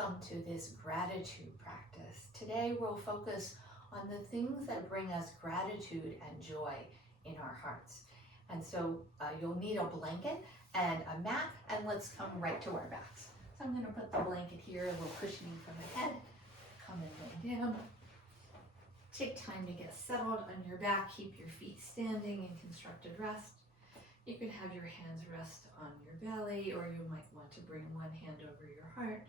welcome to this gratitude practice. Today we'll focus on the things that bring us gratitude and joy in our hearts. And so you'll need a blanket and a mat, and let's come right to our backs. So I'm going to put the blanket here, a little cushioning for my head, come and lay down. Take time to get settled on your back, keep your feet standing in constructed rest. You can have your hands rest on your belly, or you might want to bring one hand over your heart.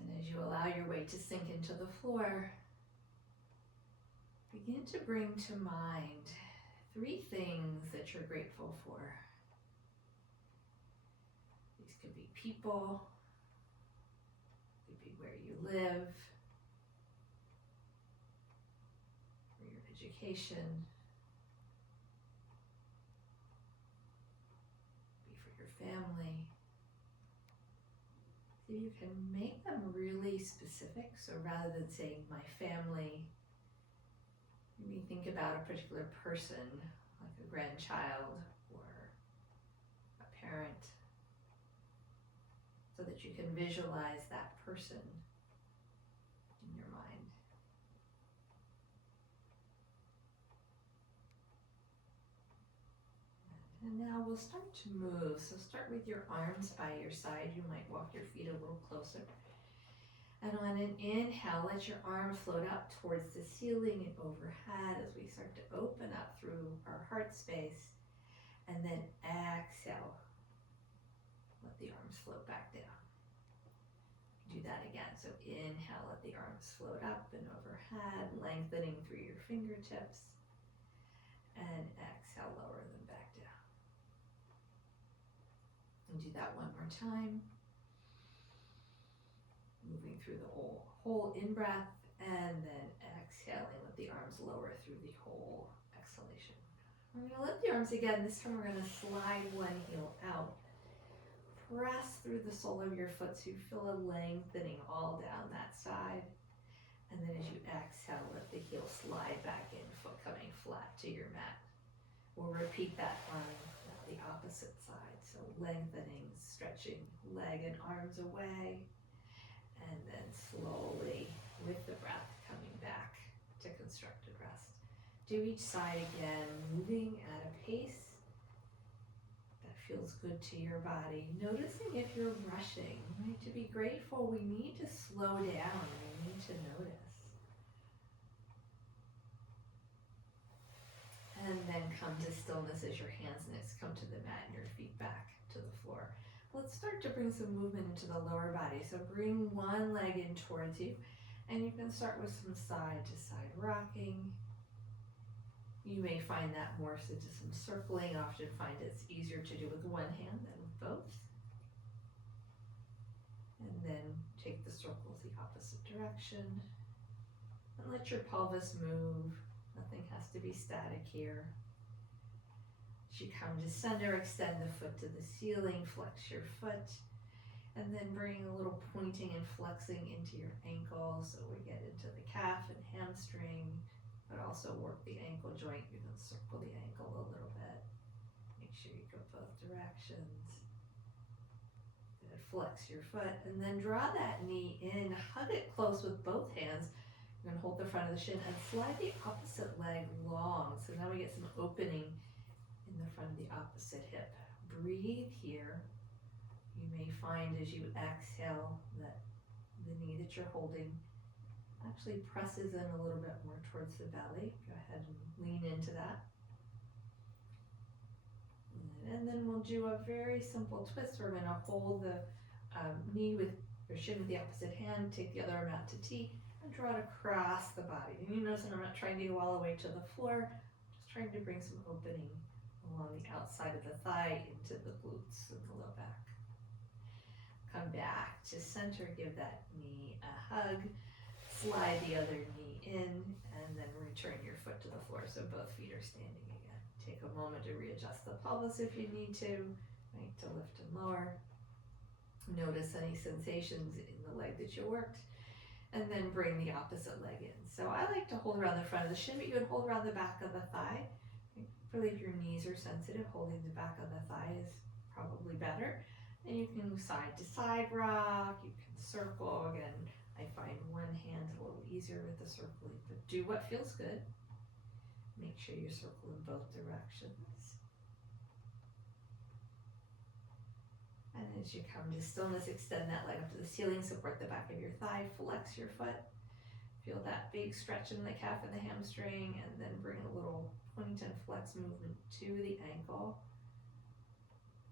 And as you allow your weight to sink into the floor, begin to bring to mind 3 things that you're grateful for. These could be people, could be where you live, for your education, be for your family. So you can make them really specific. So rather than saying my family, maybe think about a particular person, like a grandchild or a parent, so that you can visualize that person in your mind. And now we'll start to move. So start with your arms by your side. You might walk your feet a little closer. And on an inhale, let your arms float up towards the ceiling and overhead as we start to open up through our heart space. And then exhale, let the arms float back down. Do that again. So inhale, let the arms float up and overhead, lengthening through your fingertips. And exhale, lower them back down. And do that one more time. Moving through the whole in-breath, and then exhaling, let the arms lower through the whole exhalation. We're going to lift the arms again. This time we're going to slide one heel out. Press through the sole of your foot so you feel a lengthening all down that side. And then as you exhale, let the heel slide back in, foot coming flat to your mat. We'll repeat that on the opposite side. So lengthening, stretching leg and arms away. And then slowly, with the breath, coming back to constructed rest. Do each side again, moving at a pace that feels good to your body. Noticing if you're rushing, right? To be grateful, we need to slow down. We need to notice. And then come to stillness as your hands next come to the mat and your feet back to the floor. Let's start to bring some movement into the lower body. So bring one leg in towards you, and you can start with some side to side rocking. You may find that morphs into some circling. Often find it's easier to do with one hand than with both. And then take the circles the opposite direction. And let your pelvis move. Nothing has to be static here. As you come to center, extend the foot to the ceiling, flex your foot, and then bring a little pointing and flexing into your ankle. So we get into the calf and hamstring, but also work the ankle joint. You can circle the ankle a little bit. Make sure you go both directions. Good. Flex your foot, and then draw that knee in. Hug it close with both hands. You're going to hold the front of the shin and slide the opposite leg long. So now we get some opening in the front of the opposite hip. Breathe here. You may find as you exhale that the knee that you're holding actually presses in a little bit more towards the belly. Go ahead and lean into that. And then we'll do a very simple twist. We're going to hold the knee with your shin with the opposite hand, take the other arm out to T, and draw it across the body. And you notice that I'm not trying to go all the way to the floor, just trying to bring some opening along the outside of the thigh into the glutes and the low back. Come back to center, give that knee a hug, slide the other knee in, and then return your foot to the floor so both feet are standing again. Take a moment to readjust the pelvis if you need to, right, to lift and lower. Notice any sensations in the leg that you worked, and then bring the opposite leg in. So I like to hold around the front of the shin, but you would hold around the back of the thigh. Really, if your knees are sensitive, holding the back of the thigh is probably better. And you can side to side rock, you can circle. Again, I find one hand's a little easier with the circling, but do what feels good. Make sure you circle in both directions. And as you come to stillness, extend that leg up to the ceiling, support the back of your thigh, flex your foot. Feel that big stretch in the calf and the hamstring, and then bring a little point and flex movement to the ankle.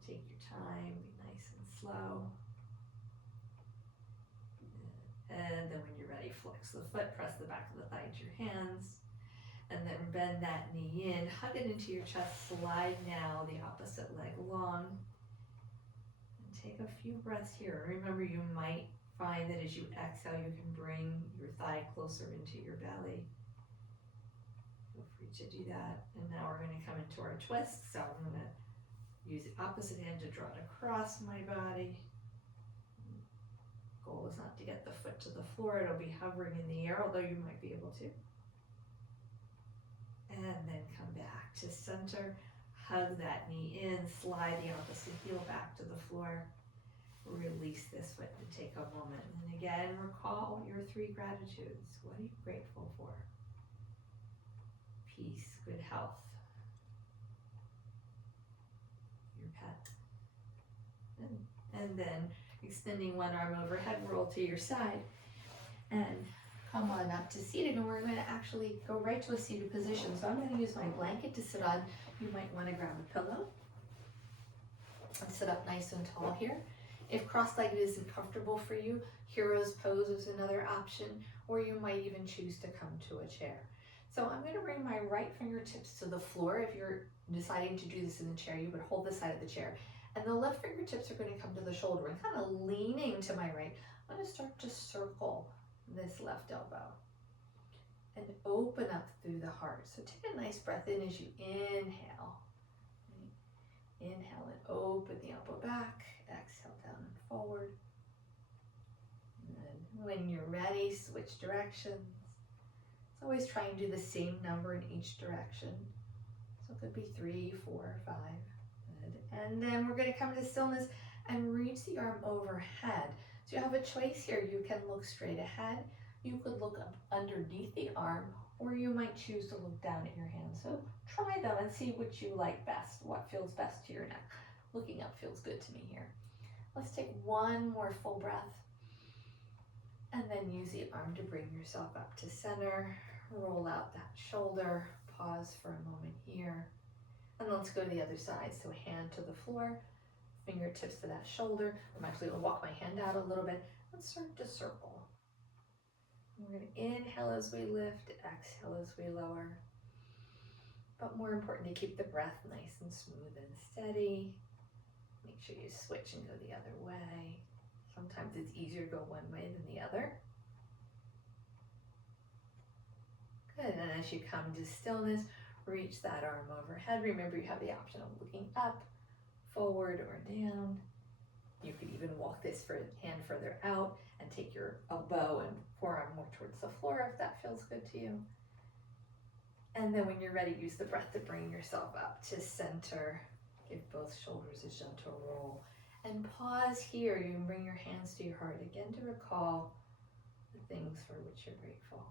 Take your time, be nice and slow. And then when you're ready, flex the foot, press the back of the thigh to your hands, and then bend that knee in, hug it into your chest, slide now the opposite leg long. And take a few breaths here. Remember, you might find that as you exhale, you can bring your thigh closer into your belly. Feel free to do that. And now we're going to come into our twist. So I'm going to use the opposite hand to draw it across my body. Goal is not to get the foot to the floor. It'll be hovering in the air, although you might be able to. And then come back to center. Hug that knee in. Slide the opposite heel back to the floor. Release this foot and take a moment. And again, recall your 3 gratitudes. What are you grateful for? Peace, good health, your pet. And then extending one arm overhead, roll to your side and come on up to seated. And we're going to actually go right to a seated position. So I'm going to use my blanket to sit on. You might want to grab a pillow and sit up nice and tall here. If cross-legged isn't comfortable for you, hero's pose is another option, or you might even choose to come to a chair. So I'm going to bring my right fingertips to the floor. If you're deciding to do this in the chair, you would hold the side of the chair. And the left fingertips are going to come to the shoulder and kind of leaning to my right. I'm going to start to circle this left elbow and open up through the heart. So take a nice breath in as you inhale. Inhale and open the elbow back. Exhale down and forward. And then when you're ready, switch directions. So always try and do the same number in each direction. So it could be 3, 4, 5. Good. And then we're going to come to stillness and reach the arm overhead. So you have a choice here. You can look straight ahead. You could look up underneath the arm, or you might choose to look down at your hands. So try them and see which you like best, what feels best to your neck. Looking up feels good to me here. Let's take one more full breath. And then use the arm to bring yourself up to center. Roll out that shoulder. Pause for a moment here. And let's go to the other side. So hand to the floor, fingertips to that shoulder. I'm actually going to walk my hand out a little bit. Let's start to circle. We're going to inhale as we lift, exhale as we lower. But more important, to keep the breath nice and smooth and steady. Make sure you switch and go the other way. Sometimes it's easier to go one way than the other. Good, and as you come to stillness, reach that arm overhead. Remember, you have the option of looking up, forward, or down. You could even walk this hand further out and take your elbow and forearm more towards the floor if that feels good to you. And then when you're ready, use the breath to bring yourself up to center. Give both shoulders a gentle roll. And pause here. You can bring your hands to your heart again to recall the things for which you're grateful.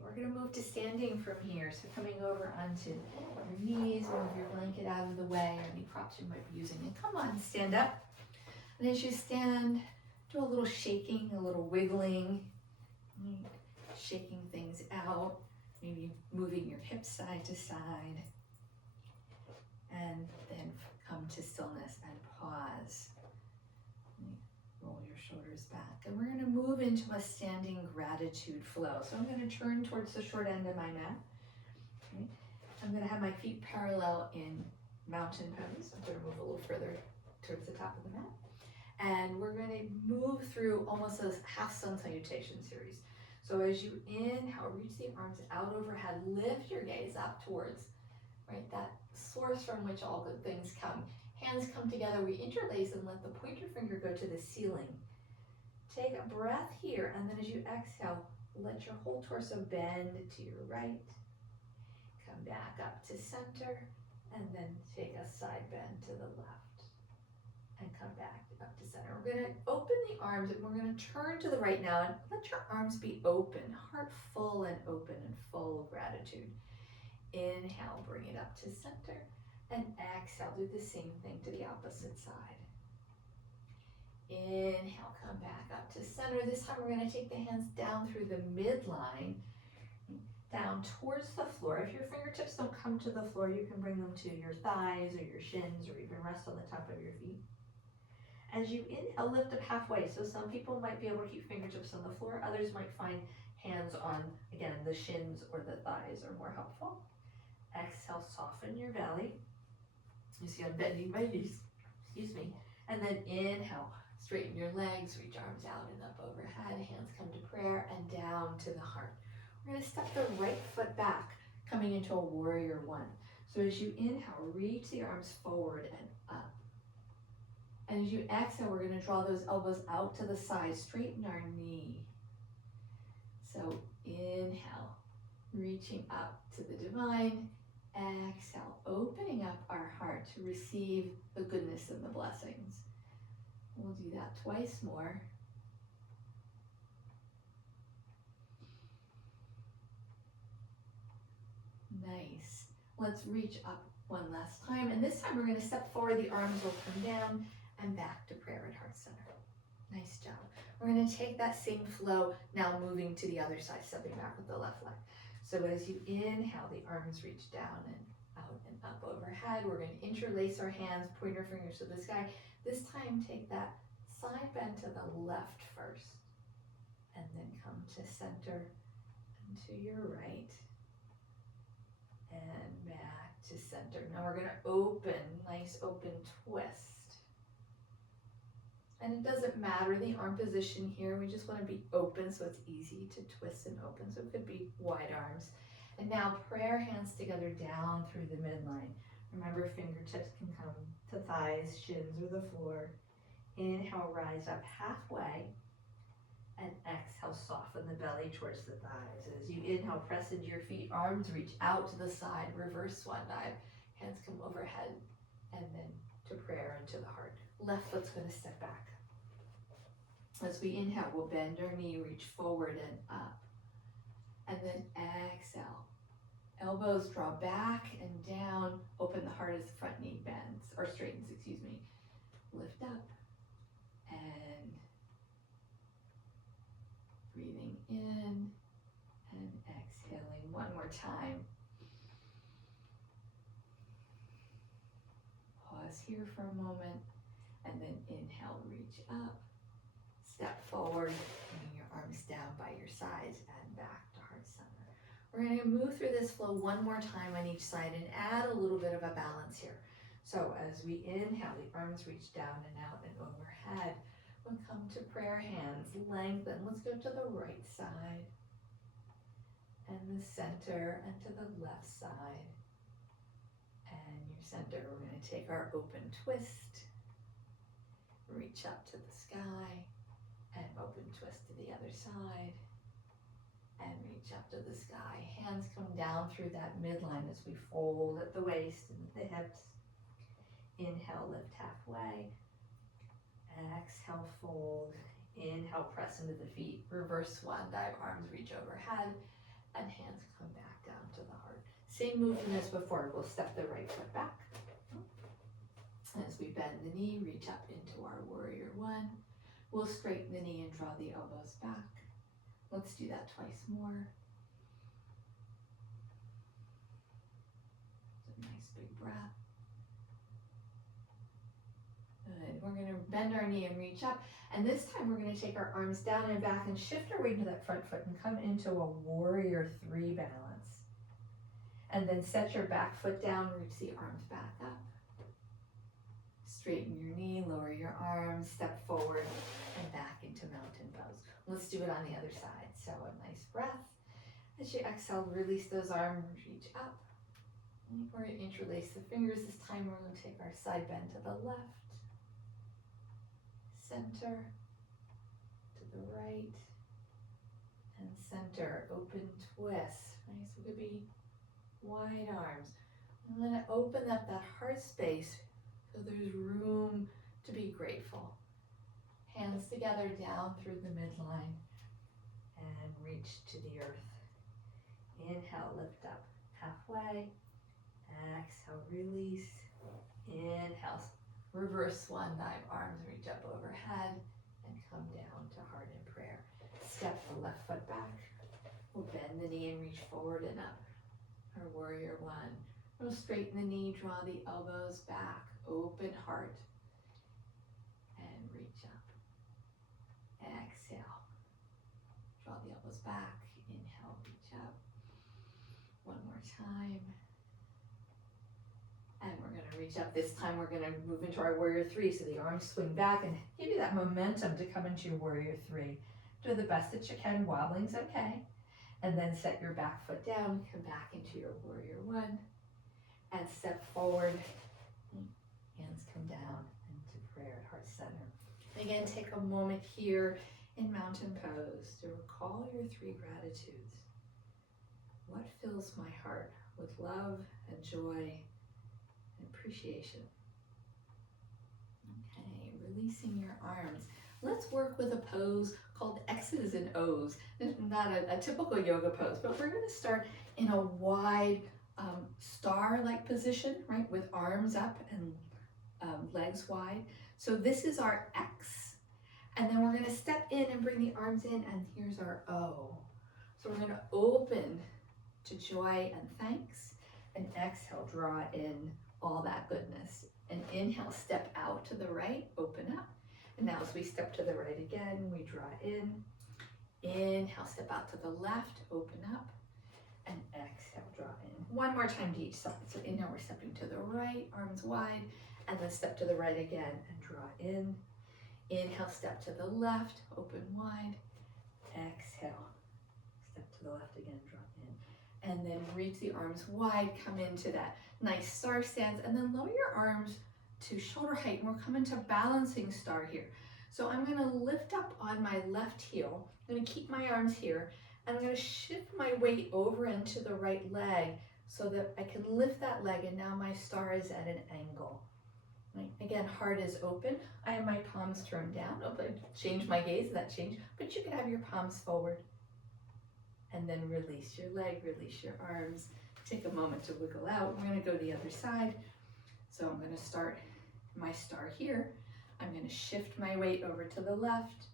We're going to move to standing from here. So coming over onto your knees, move your blanket out of the way, or any props you might be using. And come on, stand up. And as you stand, do a little shaking, a little wiggling, shaking things out, maybe moving your hips side to side. And then come to stillness and pause. Roll your shoulders back. And we're going to move into a standing gratitude flow. So I'm going to turn towards the short end of my mat. Okay. I'm going to have my feet parallel in mountain pose. I'm going to move a little further towards the top of the mat. And we're going to move through almost a half sun salutation series. So as you inhale, reach the arms out overhead, lift your gaze up towards, right, that source from which all good things come. Hands come together, we interlace and let the pointer finger go to the ceiling. Take a breath here, and then as you exhale, let your whole torso bend to your right. Come back up to center, and then take a side bend to the left. and come back up to center. We're gonna open the arms and we're gonna turn to the right now and let your arms be open, heart full and open and full of gratitude. Inhale, bring it up to center, and exhale, do the same thing to the opposite side. Inhale, come back up to center. This time we're gonna take the hands down through the midline, down towards the floor. If your fingertips don't come to the floor, you can bring them to your thighs or your shins or even rest on the top of your feet. As you inhale, lift up halfway. So some people might be able to keep fingertips on the floor. Others might find hands on, again, the shins or the thighs are more helpful. Exhale, soften your belly. You see I'm bending my knees, excuse me. And then inhale, straighten your legs, reach arms out and up overhead. Hands come to prayer and down to the heart. We're gonna step the right foot back, coming into a warrior one. So as you inhale, reach the arms forward and up. And as you exhale, we're gonna draw those elbows out to the side, straighten our knee. So inhale, reaching up to the divine. Exhale, opening up our heart to receive the goodness and the blessings. We'll do that twice more. Nice. Let's reach up one last time. And this time we're going to step forward. The arms will come down and back to prayer at heart center. Nice job. We're going to take that same flow, now moving to the other side, stepping back with the left leg. So as you inhale, the arms reach down and out and up overhead. We're going to interlace our hands, point our fingers to the sky. This time, take that side bend to the left first, and then come to center and to your right, and back to center. Now we're going to open, nice open twist. And it doesn't matter the arm position here, we just want to be open so it's easy to twist and open. So it could be wide arms. And now prayer hands together down through the midline. Remember, fingertips can come to thighs, shins, or the floor. Inhale, rise up halfway. And exhale, soften the belly towards the thighs. As you inhale, press into your feet, arms reach out to the side, reverse swan dive. Hands come overhead, and then to prayer and to the heart. Left foot's going to step back. As we inhale, we'll bend our knee, reach forward and up. And then exhale. Elbows draw back and down. Open the heart as the front knee bends, or straightens, excuse me. Lift up. And breathing in and exhaling one more time. Pause here for a moment. And then inhale, reach up. Step forward, bring your arms down by your sides and back to heart center. We're going to move through this flow one more time on each side and add a little bit of a balance here. So as we inhale, the arms reach down and out and overhead. We'll come to prayer hands, lengthen. Let's go to the right side and the center and to the left side. And your center, we're going to take our open twist, reach up to the sky, and open twist to the other side, and reach up to the sky. Hands come down through that midline as we fold at the waist and at the hips. Inhale, lift halfway. Exhale, fold. Inhale, press into the feet. Reverse swan dive, arms reach overhead, and hands come back down to the heart. Same movement as before. We'll step the right foot back. As we bend the knee, reach up into our warrior one. We'll straighten the knee and draw the elbows back. Let's do that twice more. It's a nice big breath. Good. We're going to bend our knee and reach up. And this time we're going to take our arms down and back and shift our weight into that front foot and come into a warrior three balance. And then set your back foot down, reach the arms back up. Straighten your knee, lower your arms, step forward and back into mountain pose. Let's do it on the other side. So a nice breath. As you exhale, release those arms, reach up. And we're going to interlace the fingers. This time we're going to take our side bend to the left, center, to the right, and center. Open twist. Nice. It could be wide arms. I'm going to open up that heart space so there's room to be grateful. Hands together down through the midline and reach to the earth. Inhale, lift up halfway. Exhale, release. Inhale, reverse swan dive, arms reach up overhead and come down to heart in prayer. Step the left foot back. We'll bend the knee and reach forward and up. Our warrior one. We'll straighten the knee, draw the elbows back, open heart, and reach up. Exhale. Draw the elbows back. Inhale, reach up. One more time. And we're going to reach up. This time we're going to move into our warrior three. So the arms swing back and give you that momentum to come into your warrior three. Do the best that you can. Wobbling's okay. And then set your back foot down. Come back into your warrior one. And step forward. Hands come down into prayer at heart center. Again, take a moment here in mountain pose to recall your three gratitudes. What fills my heart with love and joy and appreciation? Okay, releasing your arms. Let's work with a pose called X's and O's. This is not a typical yoga pose, but we're going to start in a wide star-like position, right, with arms up and legs wide. So this is our X. And then we're going to step in and bring the arms in, and here's our O. So we're going to open to joy and thanks, and exhale, draw in all that goodness. And inhale, step out to the right, open up. And now as we step to the right again, we draw in. Inhale, step out to the left, open up. And exhale, draw in. One more time to each side. So inhale, we're stepping to the right, arms wide, and then step to the right again and draw in. Inhale, step to the left, open wide. Exhale, step to the left again, draw in. And then reach the arms wide, come into that nice star stance, and then lower your arms to shoulder height. And we're coming to balancing star here. So I'm gonna lift up on my left heel. I'm gonna keep my arms here, and I'm gonna shift my weight over into the right leg so that I can lift that leg, and now my star is at an angle. Right. Again, heart is open. I have my palms turned down. Oh, I changed my gaze, that changed. But you can have your palms forward. And then release your leg, release your arms. Take a moment to wiggle out. We're gonna go to the other side. So I'm gonna start my star here. I'm gonna shift my weight over to the left.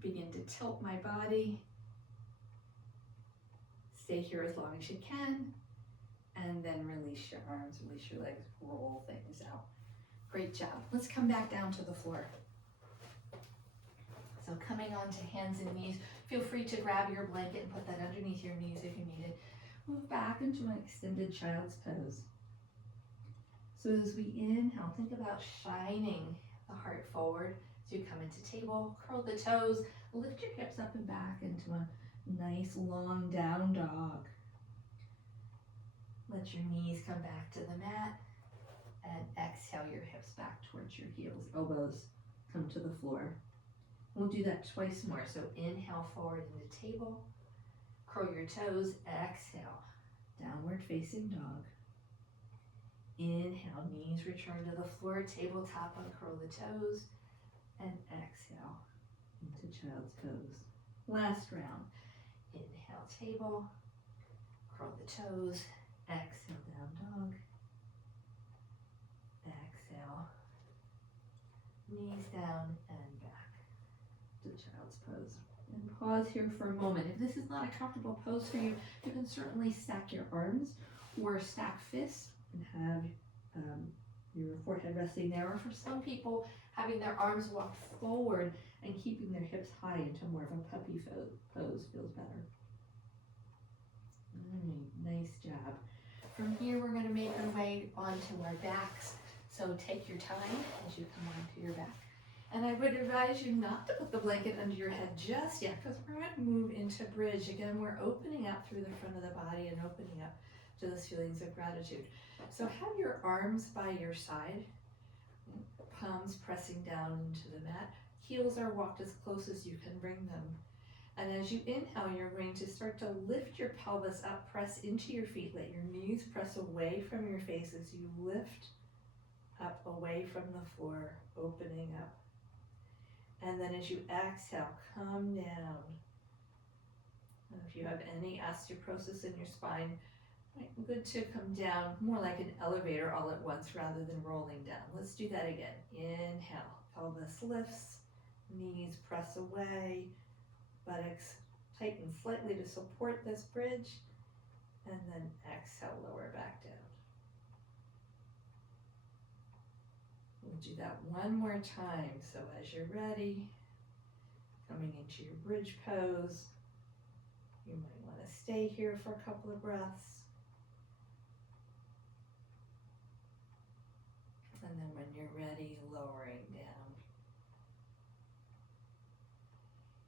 Begin to tilt my body. Stay here as long as you can. And then release your arms, release your legs, roll things out. Great job. Let's come back down to the floor. So coming onto hands and knees, feel free to grab your blanket and put that underneath your knees if you need it. Move back into an extended child's pose. So as we inhale, think about shining the heart forward. So you come into table, curl the toes, lift your hips up and back into a nice long down dog. Let your knees come back to the mat. And exhale your hips back towards your heels, elbows come to the floor. We'll do that twice more. So inhale forward into table, curl your toes, exhale, downward facing dog. Inhale, knees return to the floor, tabletop, uncurl the toes, and exhale into child's pose. Last round. Inhale, table, curl the toes, exhale, down dog. Exhale, knees down and back to child's pose. And pause here for a moment. If this is not a comfortable pose for you, you can certainly stack your arms or stack fists and have your forehead resting there. Or for some people, having their arms walk forward and keeping their hips high into more of a puppy pose feels better. Nice job. From here, we're going to make our way onto our backs. So take your time as you come onto your back. And I would advise you not to put the blanket under your head just yet, because we're going to move into bridge. Again, we're opening up through the front of the body and opening up to those feelings of gratitude. So have your arms by your side, palms pressing down into the mat. Heels are walked as close as you can bring them. And as you inhale, you're going to start to lift your pelvis up, press into your feet, let your knees press away from your face as you lift up away from the floor, opening up. And then as you exhale, come down. And if you have any osteoporosis in your spine, good to come down more like an elevator all at once rather than rolling down. Let's do that again. Inhale, pelvis lifts, knees press away, buttocks tighten slightly to support this bridge, and then exhale, lower back down. We'll do that one more time. So as you're ready, coming into your bridge pose, you might want to stay here for a couple of breaths. And then when you're ready, lowering down.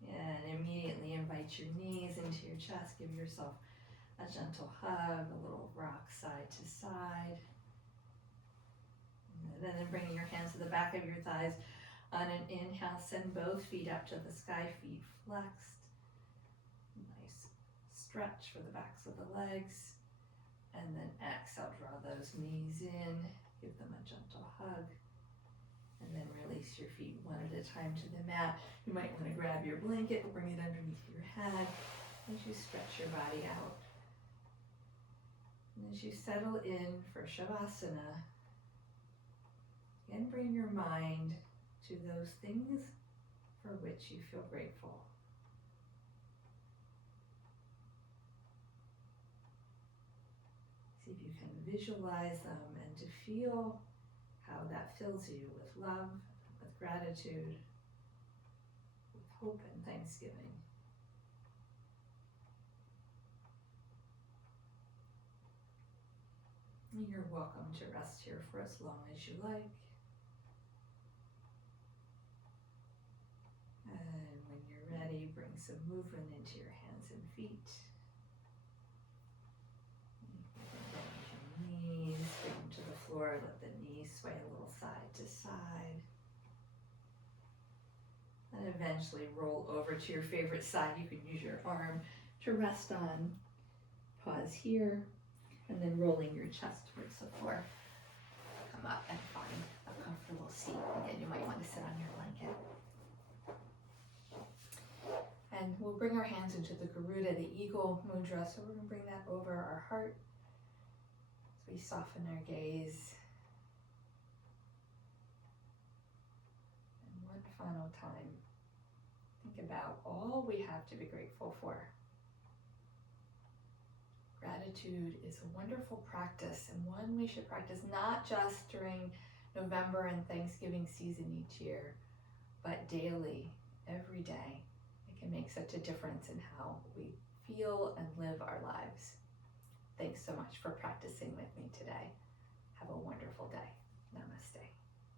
And immediately invite your knees into your chest. Give yourself a gentle hug, a little rock side to side. And then bringing your hands to the back of your thighs. On an inhale, send both feet up to the sky, feet flexed. Nice stretch for the backs of the legs. And then exhale, draw those knees in. Give them a gentle hug. And then release your feet one at a time to the mat. You might want to grab your blanket or bring it underneath your head as you stretch your body out. And as you settle in for Shavasana, again bring your mind to those things for which you feel grateful. See if you can visualize them and to feel how that fills you with love, with gratitude, with hope and thanksgiving. You're welcome to rest here for as long as you like. And when you're ready, bring some movement into your hands and feet. Bend your knees, bring them to the floor, let the knees sway a little side to side. And eventually roll over to your favorite side. You can use your arm to rest on. Pause here, and then rolling your chest towards the floor. Come up and find a comfortable seat. Again, you might want to sit on your blanket. And we'll bring our hands into the Garuda, the eagle mudra. So we're going to bring that over our heart as we soften our gaze. And one final time, think about all we have to be grateful for. Gratitude is a wonderful practice and one we should practice not just during November and Thanksgiving season each year, but daily, every day. It can make such a difference in how we feel and live our lives. Thanks so much for practicing with me today.